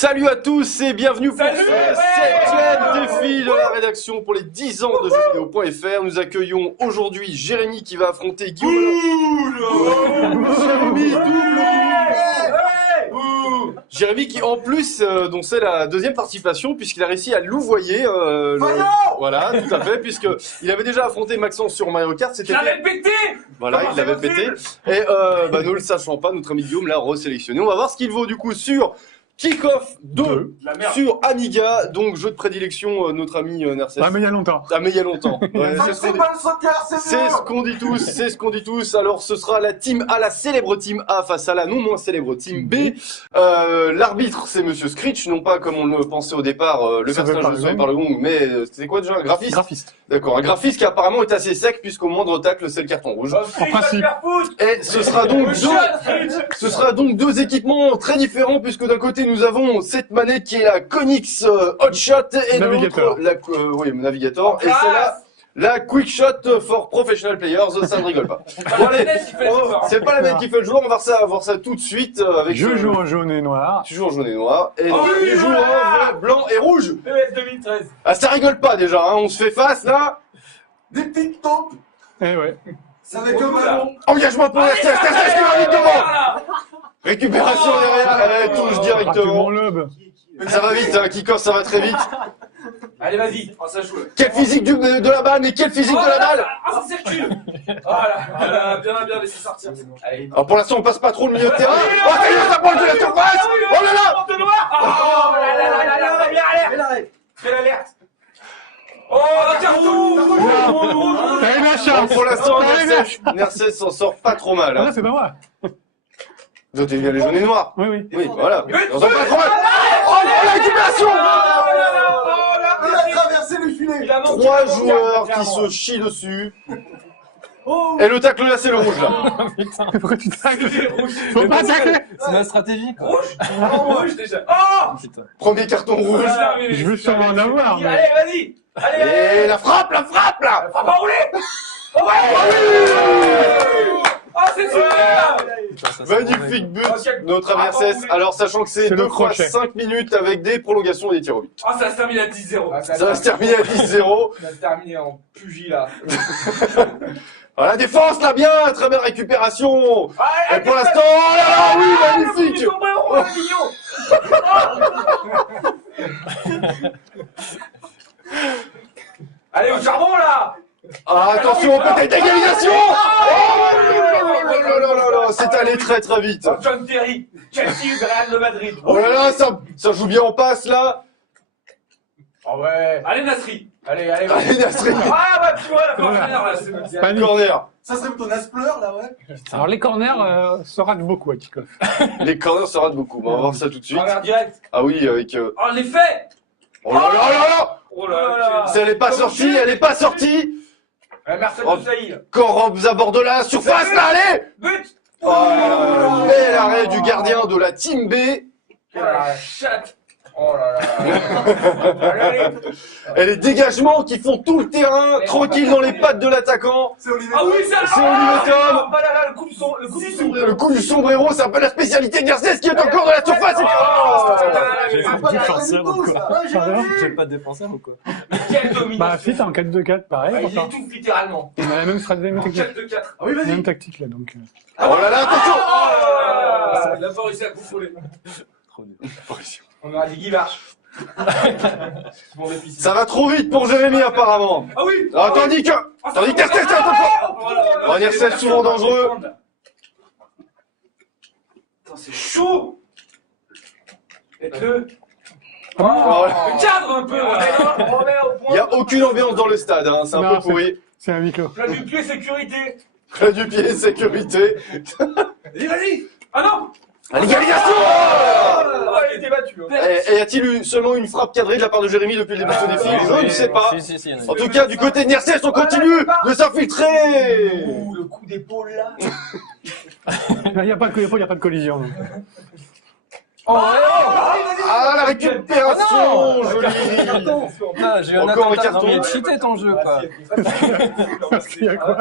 Salut à tous et bienvenue pour ce 7e défi de la rédaction pour les 10 ans de jeuxvideo.fr. Nous accueillons aujourd'hui Jérémy qui va affronter Guillaume. Jérémy, Jérémy qui en plus, donc c'est la deuxième participation puisqu'il a réussi à louvoyer. Voilà, tout à fait, puisque il avait déjà affronté Maxence sur Mario Kart. C'était. Il l'avait pété. Voilà, il l'avait pété. Et ne le sachant pas, notre ami Guillaume l'a resélectionné. On va voir ce qu'il vaut du coup sur Kick-Off 2 sur Amiga, donc jeu de prédilection, notre ami Nercès. Ah mais il y a longtemps. Ah mais il y a longtemps. Ouais, c'est pas le soccer, c'est ce qu'on dit tous, c'est ce qu'on dit tous. Alors ce sera la team A, la célèbre team A face à la non moins célèbre team B. L'arbitre c'est Monsieur Screech, non pas comme on le pensait au départ, le personnage joué par le gong, mais c'était quoi déjà, un graphiste? Graphiste. D'accord, un graphiste qui apparemment est assez sec puisqu'au moindre tacle c'est le carton rouge. En principe. Et ce sera donc deux équipements très différents puisque d'un côté nous avons cette manette qui est la Konix Hotshot et de l'autre la Navigator et celle-là la Quick Shot for Professional Players. Ça ne rigole pas. Bon, allez, c'est pas la manette qui fait le joueur, on va voir ça tout de suite avec. Je joue en jaune et noir. Tu joues en jaune et noir et tu joues en blanc et rouge. ES 2013. Ah ça rigole pas déjà, hein, on se fait face là. Des tic-toc. Eh ouais. Ça avec le ballon. Engagement pour Nercès, Nercès qui va vite devant. Récupération derrière, elle touche directement. Mon lobe. Ça va vite, hein, Kikos, ça va très vite. Allez, vas-y, ça joue. Quelle physique de la balle, mais quelle physique de la balle. Ah, ça circule. Voilà, bien laissé sortir. Allez. Alors pour l'instant, on passe pas trop le milieu de terrain. Oh, ça y est, ça pointe de la surface. Oh là là. Oh là là, fais l'alerte. Oh, carton. T'as eu la chance. Pour l'instant, Nercès s'en sort pas trop mal. Ah Hein. non, c'est pas moi. Vous avez les jaunes et noirs. Oui. Oui, voilà. On s'en sort pas trop mal. Oh, la récupération. Il a traversé le filet. 3 joueurs qui se chient dessus. Et le tacle là, c'est le rouge là. Pourquoi tu tacles? Faut pas tacler. C'est ma stratégie, quoi. Rouge déjà. Oh. Putain. Premier carton rouge. Je veux sûrement en avoir. Mais... Allez, vas-y. Allez. Et la frappe là. Frappe à rouler. Oh ouais. Oh, c'est super. Magnifique but, notre ami Nercès. Alors, sachant que c'est 2 fois 5 minutes avec des prolongations et des tirs au but. Ah, ça va se terminer à 10-0. Ça va se terminer à 10-0. Ça va se terminer en pugie là. Voilà, la défense là, bien, très belle récupération. Et pour l'instant, oh là là, oui, magnifique. Allez, au charbon là. Ah, attention, peut-être égalisation. Oh là là, c'est allé très très vite. John Terry, Chelsea, Real de Madrid. Oh là là, ça joue bien en passe là. Oh ouais. Allez, Nasri. Allez, Nasri. Ah, bah, tu vois, la corner là, c'est Pas de corner. Ça serait plutôt Naspleur là, ouais. Alors les corners se ratent beaucoup à Kick-Off. Les corners se ratent beaucoup. On va voir ça tout de suite. corner direct. Ah oui, avec. Oh, l'effet. Oh là là là là. Oh là là. Elle est pas sortie, elle est pas sortie. Merci de Saïd. Corobs aborde la surface là, allez. But. Oh, bel arrêt du gardien de la Team B. La chatte. Oh là là. Et les dégagements qui font tout le terrain, tranquille dans les pattes de l'attaquant. C'est Olivier. Ah oui, C'est Olivier Tom. Le coup du sombrero, c'est un peu la spécialité de Garcès qui est encore dans la surface. J'ai pas de défenseur ou quoi? Quelle domination. Bah fit en 4-2-4, pareil. Il étouffe littéralement. On a la même stratégie, même tactique. 4 de 4. Ah oui, vas-y. Même tactique là donc. Oh là là, attention. Il a pas réussi à contrôler. Trop nul. On aura dit Guy Varche. Ça va trop vite pour Jérémy apparemment. Ah oui. Tandis que Nercès est un peu fort. Oh, Nercès souvent dangereux. C'est chaud. Faites-le. Oh. Le cadre un peu. Il n'y a aucune ambiance dans le stade, hein. C'est un Non, peu pourri. C'est un micro. Plat du pied, sécurité. Plat du pied, sécurité. Vas-y. Ah non. À l'égalisation. Il était battu. Et y a-t-il eu seulement une frappe cadrée de la part de Jérémy depuis le début de ce défi? Je ne sais pas. Si, En tout cas, du côté de Nercès, on continue de s'infiltrer. Ouh, le coup d'épaule là. Il n'y a pas de collision. Donc. Ah, la récupération, joli. Ah, j'ai eu un Encore un attentat. carton. Non, mais il a cheaté ton jeu, quoi. Parce qu'il y a quoi?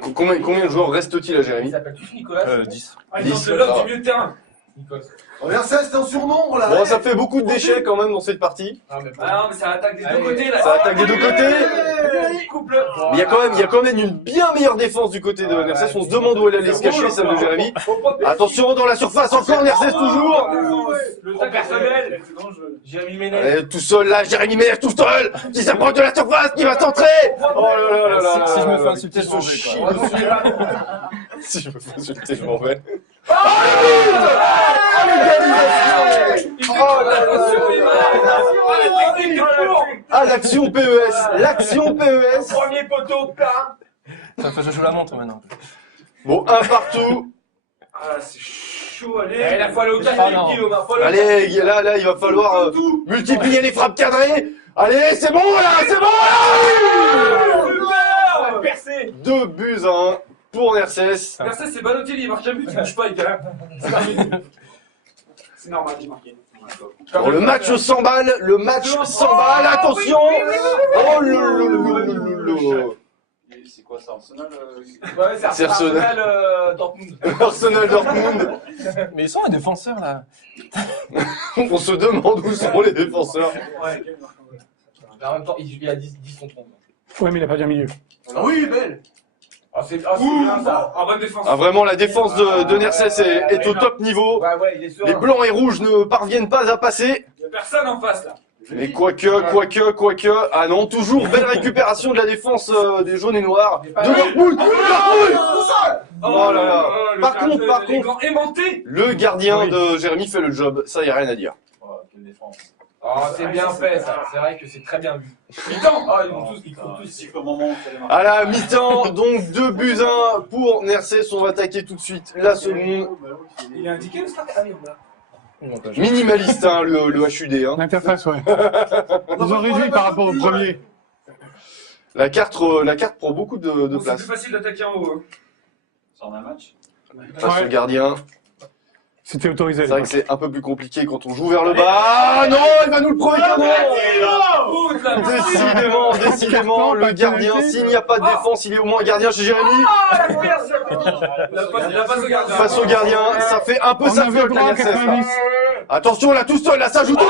Combien de joueurs reste-t-il à Jérémy? Il s'appelle tous Nicolas. 10. Ah, il est l'homme du milieu de terrain. Nercès, t'es en surnombre là. Bon, ça fait beaucoup de déchets quand même dans cette partie. Ah non, mais ça attaque des deux côtés là. Ça attaque des deux côtés. Couple. Mais il y a quand même une bien meilleure défense du côté de Nercès. On se demande où elle allait se cacher, celle de Jérémy. Attention dans la surface, encore Nercès toujours. Le temps personnel. Jérémy Ménez. Tout seul là, Jérémy Ménez tout seul, qui s'approche de la surface, qui va centrer. Oh là là là là. Si je me fais insulter, je se m'en vais, chie quoi. dessus. Si je me fais insulter, je m'en vais. Ah, l'action PES, l'action PES. Premier poteau, là. Je joue la montre maintenant. Bon, un partout. Ah, c'est chaud, allez. Il faut aller au Ah, café, non. Guillaume. Allez, là, il va falloir multiplier les frappes cadrées. Allez, c'est bon là, c'est bon là. Percé. 2-1 pour Nercès. Percé, c'est Balotelli, il marque un but, il bouge pas, il galère. C'est normal, il marque. Bon, le match s'emballe, attention. Oh le. C'est quoi ça, Arsenal Ouais, c'est C'est Arsenal. Arsenal Dortmund. Arsenal Dortmund. Mais ils sont les défenseurs là. On se demande où sont les défenseurs. Ouais. Mais en même temps, il a 10 contre 30. Ouais, mais il a pas bien milieu. Ah oui, belle. Ah, c'est bien ça. En bonne défense. Ah, vraiment, la défense de Nercès est au top niveau. Ouais, il est sûr. Les blancs et rouges ne parviennent pas à passer. Il y a personne en face là. Mais quoique. Ah non, toujours belle récupération de la défense des jaunes et noirs. De Dortmund. Oh là là. Par contre, aimanté. le gardien de Jérémy fait le job. Ça, y a rien à dire. Oh, quelle défense. Oh, c'est bien fait ça. C'est vrai que c'est très bien vu. Mi-temps. Ah, ils vont tous. Siffle au moment où ça démarre. À la mi-temps, donc 2-1 pour Nercès. On va attaquer tout de suite la seconde. Il a indiqué le start. Ah oui, on l'a. Minimaliste, hein, le HUD. Hein. L'interface, ouais. Ils ont réduit par rapport au premier. La carte prend beaucoup de C'est place. plus facile d'attaquer en haut. Ça en a un match. Face au gardien. C'était autorisé. C'est vrai que c'est un peu plus compliqué quand on joue vers le bas. Ah non, il va nous le provoquer. Décidément, le gardien, s'il n'y a pas de défense, il est au moins gardien chez Jérémy. La passe au gardien. Face au gardien, ça fait un peu On sa avait flotte, le la droit à Nercès, là. 90. Attention, là, tout seul, là, ça joue tout.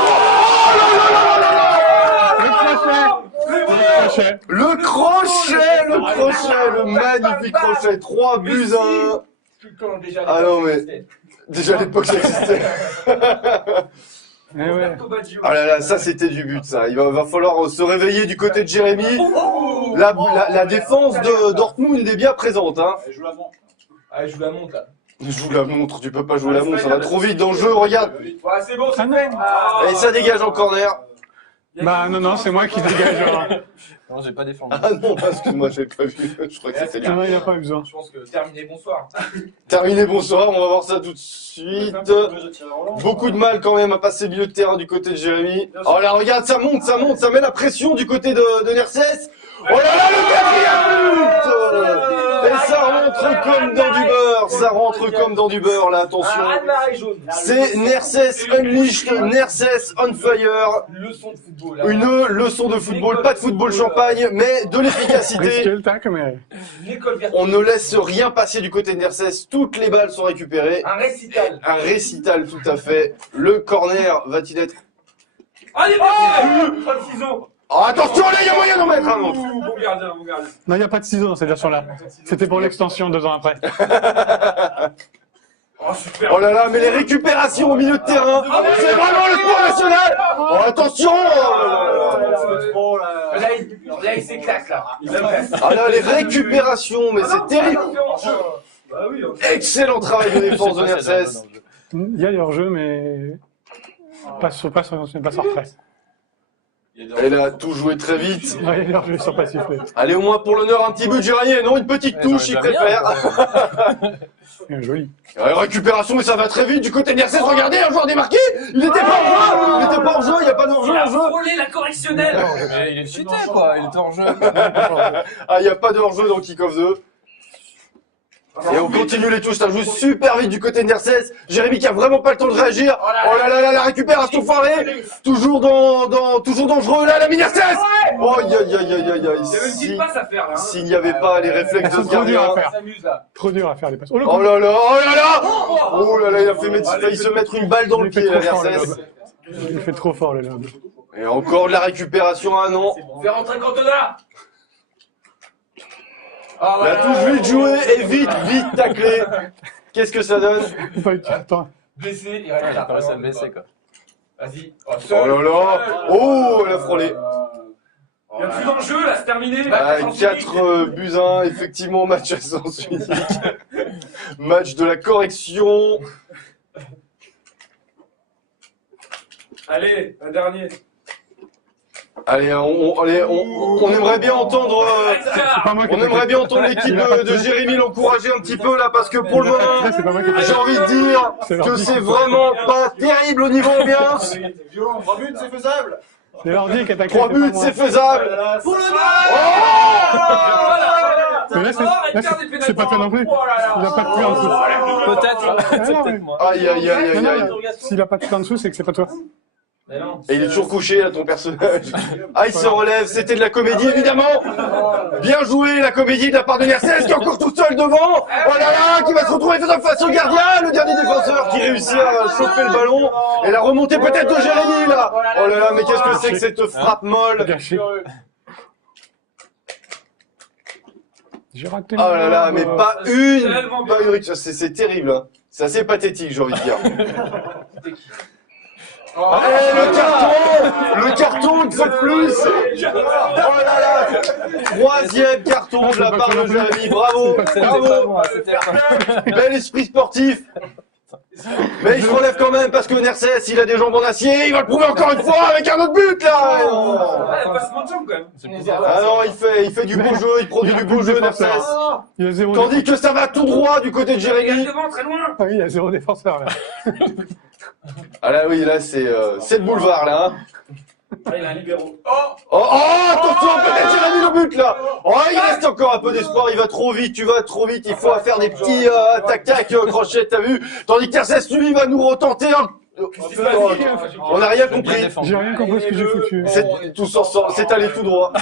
Le crochet. Le magnifique crochet. 3-1. Ah non, mais déjà à l'époque, ça existait. Eh ouais. Ah là là, ça c'était du but, ça. Il va falloir se réveiller du côté de Jérémy. La défense de Dortmund est bien présente, hein. Elle joue la montre. Ah, je joue la montre là. Joue la montre, tu peux pas jouer la montre, ça va trop vite dans le jeu, regarde. Ouais, c'est bon, Ah c'est non. fait. Et ça dégage en corner. Bah non, c'est moi qui dégage. Alors. Non, j'ai pas défendu. Ah non, excuse-moi, j'avais pas vu. Je crois que c'était lui. Ah non, il n'a pas eu besoin. Je pense que terminé, bonsoir. Terminé, bonsoir, on va voir ça tout de suite. Beaucoup de mal quand même à passer milieu de terrain du côté de Jérémy. Oh là, regarde, ça monte, ça met la pression du côté de Nercès. Oh là là, le quatrième but. Et ça rentre comme dans du beurre, là, attention. Anne-Marie jaune. C'est Nercès Unleashed, Nercès on fire. Leçon de football. là. Une leçon de football, pas de football champagne, mais de Risqué l'efficacité. le tac, mais. Une école virtuelle. On ne laisse rien passer du côté de Nercès, toutes les balles sont récupérées. Un récital. Un récital tout à fait. Le corner va-t-il être... Allez, merci. Pas de ciseaux. Oh, attention là, il y a moyen d'en mettre un autre. Bon gardien, bon gardien. Non, il n'y a pas de ciseaux dans cette version-là. C'était pour l'extension 2 ans après. Oh, super. Oh là là, mais les récupérations au milieu de terrain, c'est vraiment le sport national. Oh, attention. Là, il s'éclate là. Il s'éclate. Ah là, les récupérations, mais c'est terrible. Bah oui, Excellent travail de défense de Nercès. Il y a des hors-jeux, mais. Pas sur retrait. Elle a tout joué très vite. Ouais, les hors-jeux, ils sont pas sifflés. Allez, au moins pour l'honneur, un petit but de Jérémy. Non, une petite touche, il préfère. Joli. Récupération, mais ça va très vite du côté de Nercès. Regardez, un joueur démarqué. Il était pas en jeu. Il n'y a pas d'hors-jeu il a en jeu. frôlé la correctionnelle. Mais il est cheaté quoi, il était hors jeu. Ah, il n'y a pas de hors-jeu dans Kick-Off 2. Et on continue les touches, ça joue super vite du côté de Nercès. Jérémy qui a vraiment pas le temps de réagir. Oh là là là, la récupération foirée. Toujours dangereux là, la Nercès. Oh, aïe, aïe, aïe, aïe, aïe, aïe. Il y avait une petite passe à faire là. S'il n'y avait pas les réflexes de ce Trop dur à gardien. faire. s'amuse là. Trop dur à faire les passes. Oh, le Oh là là, oh là là. Oh là là, il a failli se mettre une balle dans le Il fait pied, la trop fort, le Mercedes. lob. Il fait trop fort le lob. Et encore de la récupération à non. Fais rentrer Cantona. Ah, La touche vite jouée et vite taclée. Qu'est-ce que ça donne? Attends. Blessé, il Ouais, j'ai reste pas réussi à le blesser, quoi. Vas-y. Oh là là. Oh, elle a frôlé. Il n'y a plus d'enjeu là, c'est terminé. 4 buts à 1, effectivement, match à sens unique. Match de la correction. Allez, un dernier. Allez, on aimerait bien entendre. C'est pas moi qui On aimerait bien entendre l'équipe de Jérémy l'encourager un petit peu là, parce que pour le moment, C'est pas moi qui j'ai envie de dire que c'est vraiment pas terrible au niveau ambiance. 3 buts, c'est faisable. C'est l'ordi qui attaque. 3 buts, c'est faisable. Pour le Mais là, c'est pas fait non plus. Il n'a pas de puits en dessous. Peut-être, c'est non, peut-être moi. Aïe, aïe, aïe, Non, aïe, non, aïe. s'il a pas de puits en dessous, c'est que c'est pas toi. Mais non. Et il est toujours couché là, ton personnage. Ah, il se relève, c'était de la comédie évidemment. Bien joué la comédie de la part de Mercedes qui est encore tout seul devant. Oh là là, qui va se retrouver face au gardien, le dernier défenseur qui réussit à choper le ballon. Et la remontée peut-être de Jérémy là. Oh là là, mais qu'est-ce que c'est que cette frappe molle? Gâché. J'ai raté. Oh là là, mais pas une rupture. C'est terrible. Hein. C'est assez pathétique, j'ai envie de dire. Le carton une fois de plus. Oh là là, 3e carton de la part de Jérémy, bravo, C'était pas bravo, moi, c'était pas. bel esprit sportif. Mais il se relève quand même parce que Nercès, il a des jambes en acier, il va le prouver encore une fois avec un autre but là. Ouais, passement de jambes quand même. Ah non, il fait du beau jeu, il produit du beau jeu Nercès. Il y a zéro. Tandis que ça va tout droit du côté de Il regarde Jérémy. devant, très loin. Ah oui, il y a zéro défenseur là. Ah là oui, là c'est le boulevard là. Hein. Ah, il a un libéraux. Oh, attention, peut-être Jérémy le but là. Oh, il reste encore un peu d'espoir, il va trop vite, tu vas trop vite, il faut faire des petits tac-tac, crochet, t'as vu. Tandis que Tercès, lui, va nous retenter un... On n'a rien compris. J'ai rien compris ce que j'ai foutu. C'est tous ensemble, c'est allé tout droit.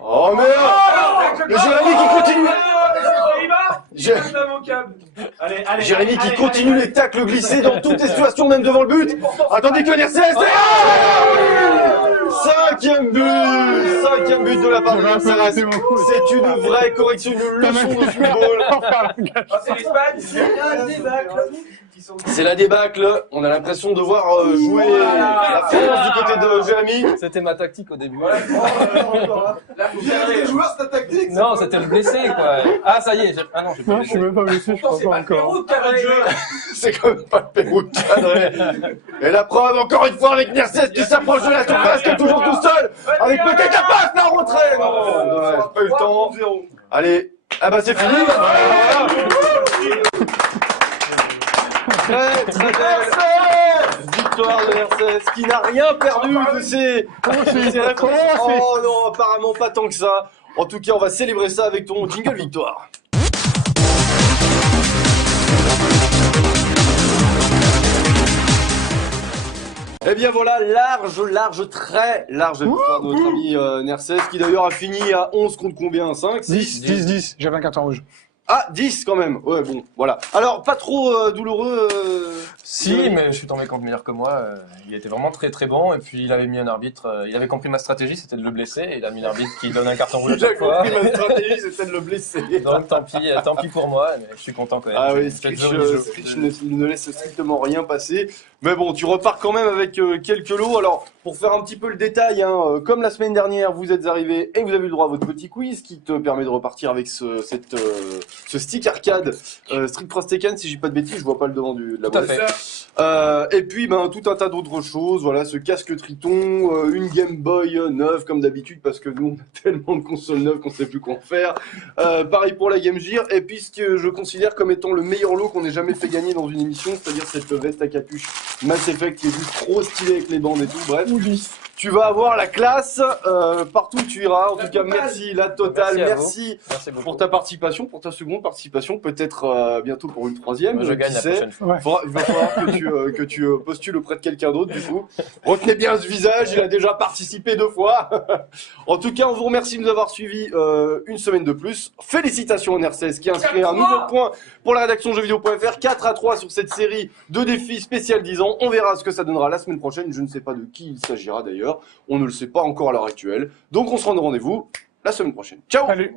Oh merde. Le Jérémy qui continue. Jérémy qui continue les tacles glissés dans toutes les situations, même devant le but. Attendez que Nercès. 5e but de la part de Nercès. C'est une vraie correction, une leçon de football. Ah, c'est l'Espagne. C'est la débâcle. On a l'impression de voir jouer la France du côté de Jérémy. C'était ma tactique au début. Là, faut faire Les joueurs, c'est ta tactique. Non, c'était le blessé, quoi. Ah, ça y est. Ah non, j'ai pas Non, je suis même pas blessé, je crois c'est pas pas le encore. Pérou de cadrer. C'est quand même pas le Pérou cadré. Et la preuve, encore une fois, avec Nercès qui s'approche de la surface, qui est toujours tout seul. Avec peut-être la passe, la retrait. Non, dommage, pas eu le temps. Allez, ah bah c'est fini. Voilà. Très belle victoire de Nercès qui n'a rien perdu de ses réflexes. Oh non, apparemment pas tant que ça. En tout cas, on va célébrer ça avec ton jingle victoire. Eh bien voilà, très large victoire de notre ami Nercès, qui d'ailleurs a fini à 11 contre combien? 5, 6? 10, j'avais un carton rouge. Ah, 10 quand même. Ouais, bon, voilà. Alors, pas trop douloureux. Si, mais je suis tombé contre meilleur que moi. Il était vraiment très très bon. Et puis il avait mis un arbitre. Il avait compris ma stratégie, c'était de le blesser. Et il a mis un arbitre qui donne un carton rouge à J'ai chaque fois. compris ma stratégie, c'était de le blesser. Donc tant pis pour moi. Mais je suis content quand même. Ah oui, Faites Scritch jouer le jeu. ne laisse strictement rien passer. Mais bon, tu repars quand même avec quelques lots. Alors, pour faire un petit peu le détail, hein, comme la semaine dernière, vous êtes arrivés et vous avez eu le droit à votre petit quiz qui te permet de repartir avec ce stick arcade Street Cross Tekken, si j'ai pas de bêtises, je vois pas le devant de la Tout à boîte. fait. Et puis tout un tas d'autres choses, voilà, ce casque Triton, une Game Boy neuve comme d'habitude parce que nous on a tellement de consoles neuves qu'on sait plus quoi en faire. Pareil pour la Game Gear, et puis ce que je considère comme étant le meilleur lot qu'on ait jamais fait gagner dans une émission, c'est-à-dire cette veste à capuche Mass Effect qui est juste trop stylée avec les bandes et tout, bref. Tu vas avoir la classe partout où tu iras. En tout cas, merci, la totale. Merci à vous. Merci Merci beaucoup. pour ta participation, pour ta seconde participation, peut-être bientôt pour une troisième. Moi, je gagne qui la sait. prochaine fois. Ouais. Il va falloir que tu postules auprès de quelqu'un d'autre, du coup. Retenez bien ce visage, il a déjà participé 2 fois. En tout cas, on vous remercie de nous avoir suivis une semaine de plus. Félicitations au NR16 qui a inscrit un nouveau point pour la rédaction jeuxvideo.fr. 4-3 sur cette série de défis spécial 10 ans. On verra ce que ça donnera la semaine prochaine. Je ne sais pas de qui il s'agira d'ailleurs. On ne le sait pas encore à l'heure actuelle. Donc on se rend au rendez-vous la semaine prochaine. Ciao! Salut.